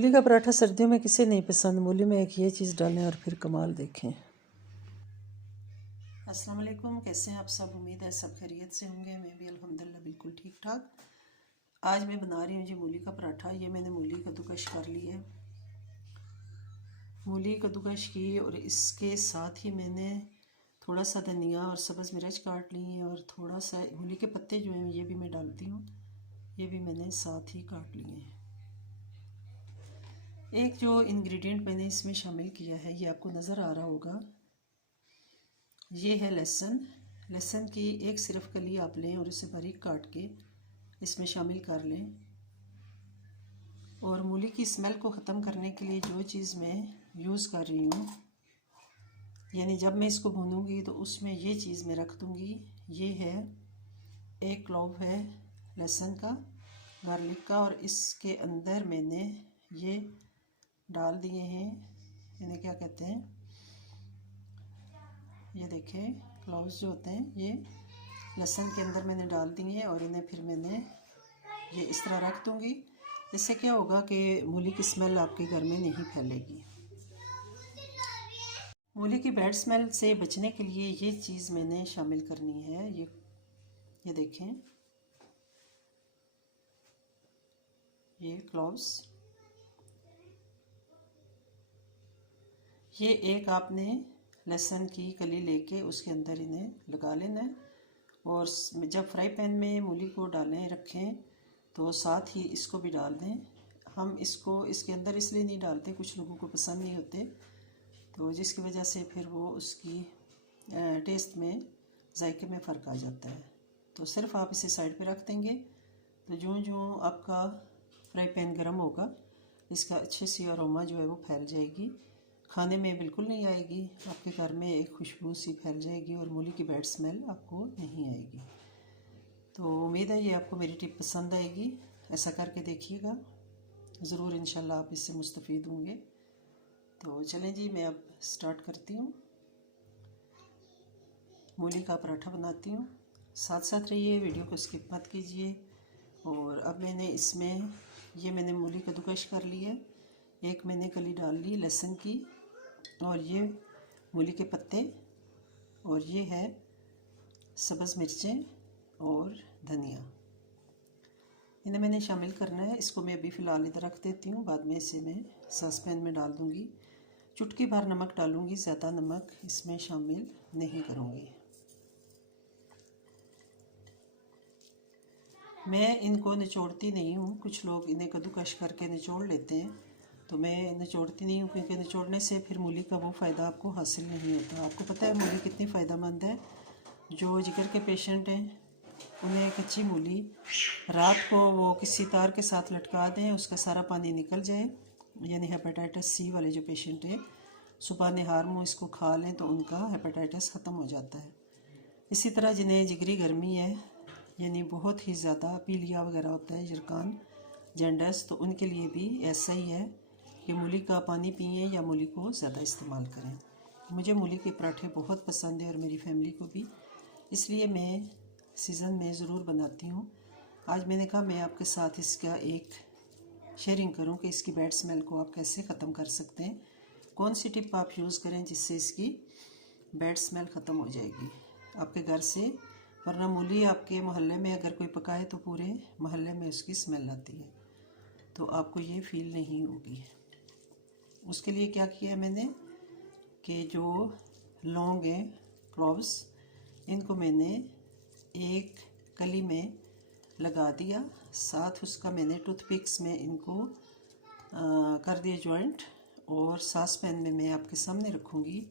मूली का पराठा सर्दियों में किसे नहीं पसंद। मूली में एक ये चीज़ डालें और फिर कमाल देखें। अस्सलाम वालेकुम, कैसे हैं आप सब। उम्मीद है सब खैरियत से होंगे। मैं भी अल्हम्दुलिल्लाह बिल्कुल ठीक ठाक। आज मैं बना रही हूँ जी मूली का पराठा। ये मैंने मूली कद्दूकश कर ली है। मूली कद्दूकश की और इसके साथ ही मैंने थोड़ा सा धनिया और सब्ज़ मिर्च काट ली है और थोड़ा सा मूली के पत्ते जो हैं ये भी मैं डालती हूँ। ये भी मैंने साथ ही काट लिए हैं। एक जो इंग्रेडिएंट मैंने इसमें शामिल किया है ये आपको नज़र आ रहा होगा, ये है लहसुन। लहसुन की एक सिर्फ कली आप लें और इसे बारीक काट के इसमें शामिल कर लें। और मूली की स्मेल को ख़त्म करने के लिए जो चीज़ मैं यूज़ कर रही हूँ, यानी जब मैं इसको भूनूंगी तो उसमें ये चीज़ मैं रख दूँगी। ये है एक क्लोव है लहसुन का, गार्लिक का, और इसके अंदर मैंने ये डाल दिए हैं, इन्हें क्या कहते हैं, ये देखें क्लोव्स जो होते हैं, ये लहसुन के अंदर मैंने डाल दिए हैं और इन्हें फिर मैंने ये इस तरह रख दूँगी। इससे क्या होगा कि मूली की स्मेल आपके घर में नहीं फैलेगी। मूली की बैड स्मेल से बचने के लिए ये चीज़ मैंने शामिल करनी है। ये देखें, ये क्लोव्स, ये एक आपने लहसुन की कली लेके उसके अंदर इन्हें लगा लेना है। और जब फ्राई पैन में मूली को डालें रखें तो साथ ही इसको भी डाल दें। हम इसको इसके अंदर इसलिए नहीं डालते, कुछ लोगों को पसंद नहीं होते, तो जिसकी वजह से फिर वो उसकी टेस्ट में जायके में फ़र्क आ जाता है। तो सिर्फ आप इसे साइड पे रख देंगे तो जो आपका फ्राई पैन गर्म होगा इसका अच्छे सी अरोमा जो है वो फैल जाएगी। खाने में बिल्कुल नहीं आएगी, आपके घर में एक खुशबू सी फैल जाएगी और मूली की बैड स्मेल आपको नहीं आएगी। तो उम्मीद है ये आपको मेरी टिप पसंद आएगी। ऐसा करके देखिएगा, ज़रूर इंशाल्लाह आप इससे मुस्तफ़ीद होंगे। तो चलें जी, मैं अब स्टार्ट करती हूँ। मूली का पराठा बनाती हूँ, साथ साथ रहिए, वीडियो को स्किप मत कीजिए। और अब मैंने इसमें ये मैंने मूली कद्दूकश कर ली है, एक मैंने कली डाल ली लहसुन की, और ये मूली के पत्ते, और ये है सब्ज़ मिर्चें और धनिया, इन्हें मैंने शामिल करना है। इसको मैं अभी फ़िलहाल इधर रख देती हूँ, बाद में इसे मैं सॉस पैन में डाल दूँगी। चुटकी भर नमक डालूँगी, ज़्यादा नमक इसमें शामिल नहीं करूँगी। मैं इनको निचोड़ती नहीं हूँ, कुछ लोग इन्हें कद्दूकश करके निचोड़ लेते हैं, तो मैं निचोड़ती नहीं हूँ क्योंकि निचोड़ने से फिर मूली का वो फ़ायदा आपको हासिल नहीं होता। आपको पता है मूली कितनी फ़ायदेमंद है। जो जिगर के पेशेंट हैं उन्हें कच्ची मूली रात को वो किसी तार के साथ लटका दें, उसका सारा पानी निकल जाए, यानी हेपेटाइटिस सी वाले जो पेशेंट हैं सुबह निहार मुँह इसको खा लें तो उनका हेपेटाइटिस ख़त्म हो जाता है। इसी तरह जिन्हें जिगरी गर्मी है, यानी बहुत ही ज़्यादा पीलिया वगैरह होता है, जरकान, जॉन्डिस, तो उनके लिए भी ऐसा ही है कि मूली का पानी पिए या मूली को ज़्यादा इस्तेमाल करें। मुझे मूली के पराठे बहुत पसंद है और मेरी फैमिली को भी, इसलिए मैं सीज़न में ज़रूर बनाती हूँ। आज मैंने कहा मैं आपके साथ इसका एक शेयरिंग करूँ कि इसकी बैड स्मेल को आप कैसे ख़त्म कर सकते हैं, कौन सी टिप आप यूज़ करें जिससे इसकी बैड स्मेल ख़त्म हो जाएगी आपके घर से। वरना मूली आपके मोहल्ले में अगर कोई पकाए तो पूरे मोहल्ले में उसकी स्मेल आती है, तो आपको ये फील नहीं होगी। उसके लिए क्या किया मैंने कि जो लौंग हैं, क्लोव्स, इनको मैंने एक कली में लगा दिया, साथ उसका मैंने टूथपिक्स में इनको कर दिया जॉइंट, और सॉस पैन में मैं आपके सामने रखूँगी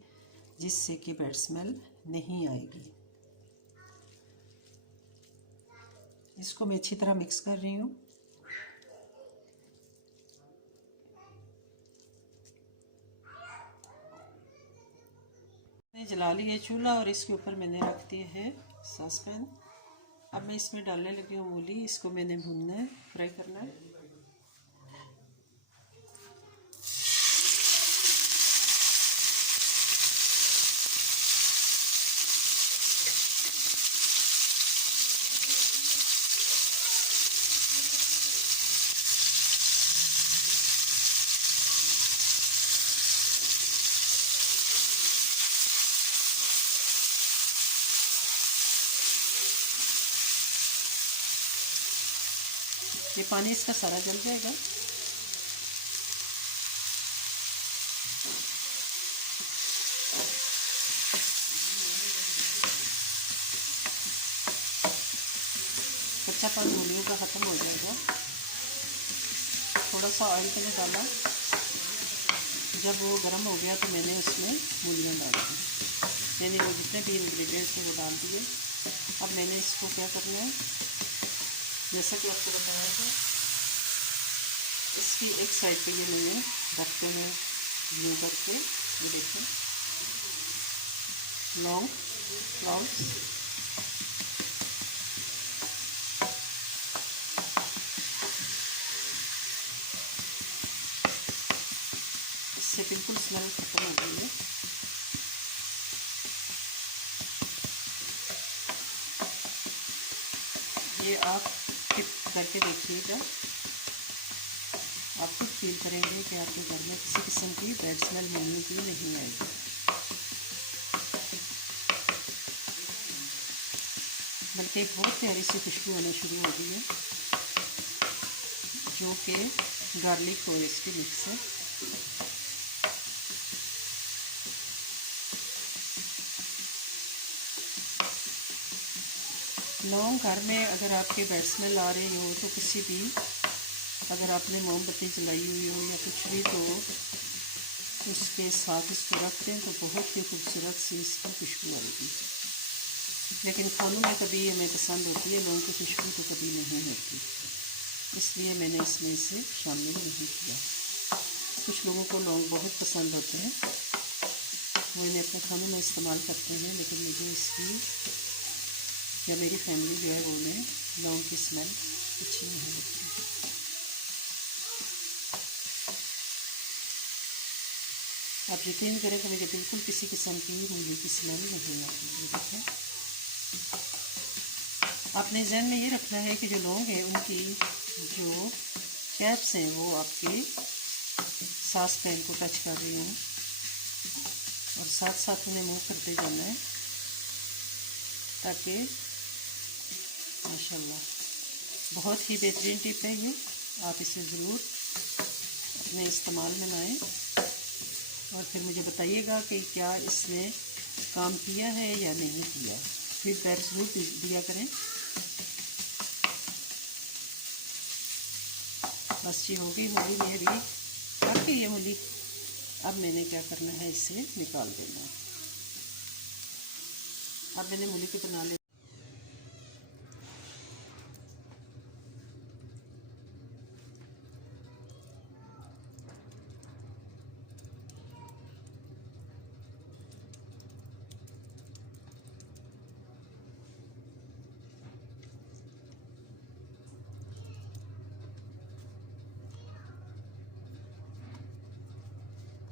जिससे कि बैड स्मेल नहीं आएगी। इसको मैं अच्छी तरह मिक्स कर रही हूँ। मैंने जला लिया चूल्हा और इसके ऊपर मैंने रख दिया है सॉस पैन। अब मैं इसमें डालने लगी हूँ मूली, इसको मैंने भूनना है, फ्राई करना है। ये पानी इसका सारा जल जाएगा। कच्चापन मूलियों का ख़त्म हो जाएगा। थोड़ा सा ऑयल मैंने डाला, जब वो गर्म हो गया तो मैंने उसमें मूलियाँ डाल दी। मैंने वो जितने भी इंग्रेडिएंट्स थे वो डाल दिए। अब मैंने इसको क्या करना है, जैसा कि आपको बताया था, इसकी एक साइड पे ये मैंने ढक्कन में ब्लू करके, ये देखें, लॉन्ग क्लाउड्स, इससे बिल्कुल स्मेल खत्म हो गई है। ये आप टिप करके देखिएगा, आप खुद फील करेंगे कि आपके घर में किसी किस्म की बैड स्मेल मिलने की नहीं आएगी। बल्कि एक बहुत प्यारी सी खुशबू आना शुरू हो गई है, जो कि गार्लिक और इसकी मिक्स है। लौंग घर में अगर आपके बैड स्मेल आ रही हो तो किसी भी, अगर आपने मोमबत्ती जलाई हुई हो या कुछ भी, तो उसके साथ इसको रख दें तो बहुत ही खूबसूरत सी इसकी खुशबू आएगी। लेकिन खानों में कभी हमें पसंद होती है, लौंग की खुशबू तो कभी नहीं होती, इसलिए मैंने इसमें इसे शामिल नहीं किया। कुछ लोगों को लौंग बहुत पसंद होते हैं, वो इन्हें अपने खानों में इस्तेमाल करते हैं, लेकिन मुझे इसकी या मेरी फैमिली जो है वो उन्हें लौंग की स्मेल अच्छी नहीं लगती। आप यकीन करें कि मुझे बिल्कुल किसी किस्म की मूली की स्मेल नहीं आती। देखें, आपने ज़हन में ये रखना है कि जो लौंग है उनकी जो कैप्स हैं वो आपके सांस पैन को टच कर रही हूँ, और साथ साथ उन्हें मूव करते जाना है, ताकि माशाल्लाह बहुत ही बेहतरीन टिप है ये। आप इसे ज़रूर अपने इस्तेमाल में लाएं और फिर मुझे बताइएगा कि क्या इसने काम किया है या नहीं किया। फीडबैक ज़रूर दिया करें। बस ये हो गई मूली मेरी, पक गई है मूली। अब मैंने क्या करना है, इसे निकाल देना है। अब मैंने मूली के बना ले।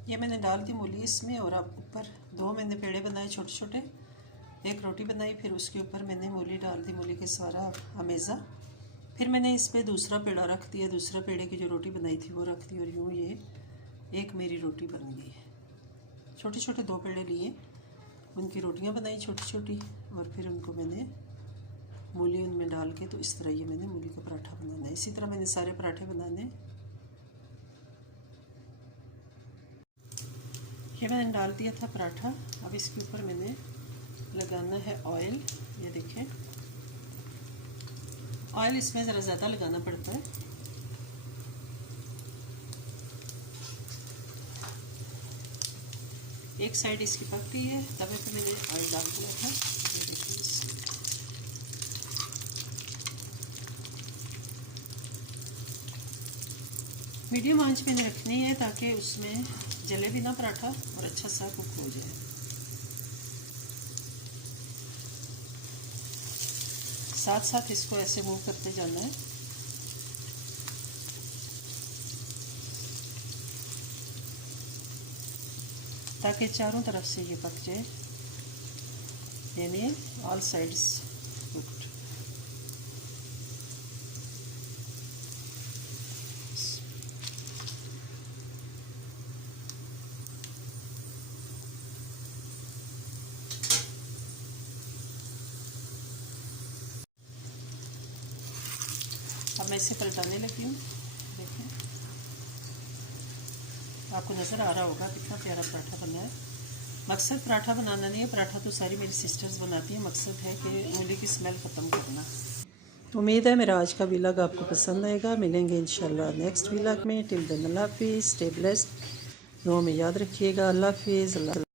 ये मैंने डाल दी मूली इसमें, और अब ऊपर दो मैंने पेड़े बनाए छोटे छोटे, एक रोटी बनाई, फिर उसके ऊपर मैंने मूली डाल दी, मूली के सारा अमेज़ा। फिर मैंने इस पे दूसरा पेड़ा रख दिया, दूसरा पेड़े की जो रोटी बनाई थी वो रख दी, और यूँ ये एक मेरी रोटी बन गई है। छोटे छोटे दो पेड़े लिए, उनकी रोटियां बनाई छोटी छोटी, और फिर उनको मैंने मूली उनमें डाल के, तो इस तरह ये मैंने मूली का पराठा बनाना है। इसी तरह मैंने सारे पराठे बनाने। ये मैंने डाल दिया था पराठा। अब इसके ऊपर मैंने लगाना है ऑयल। ये देखें, ऑयल इसमें ज़रा ज़्यादा लगाना पड़ता है। एक साइड इसकी पक गई है, तवे पे मैंने ऑयल डाल दिया था। ये देखिए, मीडियम आंच पे रखनी है ताकि उसमें जले भी ना पराठा और अच्छा सा कुक हो जाए। साथ साथ इसको ऐसे मूव करते जाना है ताकि चारों तरफ से ये पक जाए, यानी ऑल साइड्स कुक्ड। अब मैं इसे पलटाने लगी हूँ। देखिए आपको नज़र आ रहा होगा कितना प्यारा पराठा बना है। मकसद पराठा बनाना नहीं है, पराठा तो सारी मेरी सिस्टर्स बनाती हैं, मकसद है कि मूली की स्मेल ख़त्म करना। उम्मीद है मेरा आज का व्लॉग आपको पसंद आएगा। मिलेंगे इंशाल्लाह नेक्स्ट व्लॉग में। टिल देन अल्लाह हाफिज़, स्टे ब्लेस्ड, दुआ में याद रखिएगा। अल्लाह हाफिज़।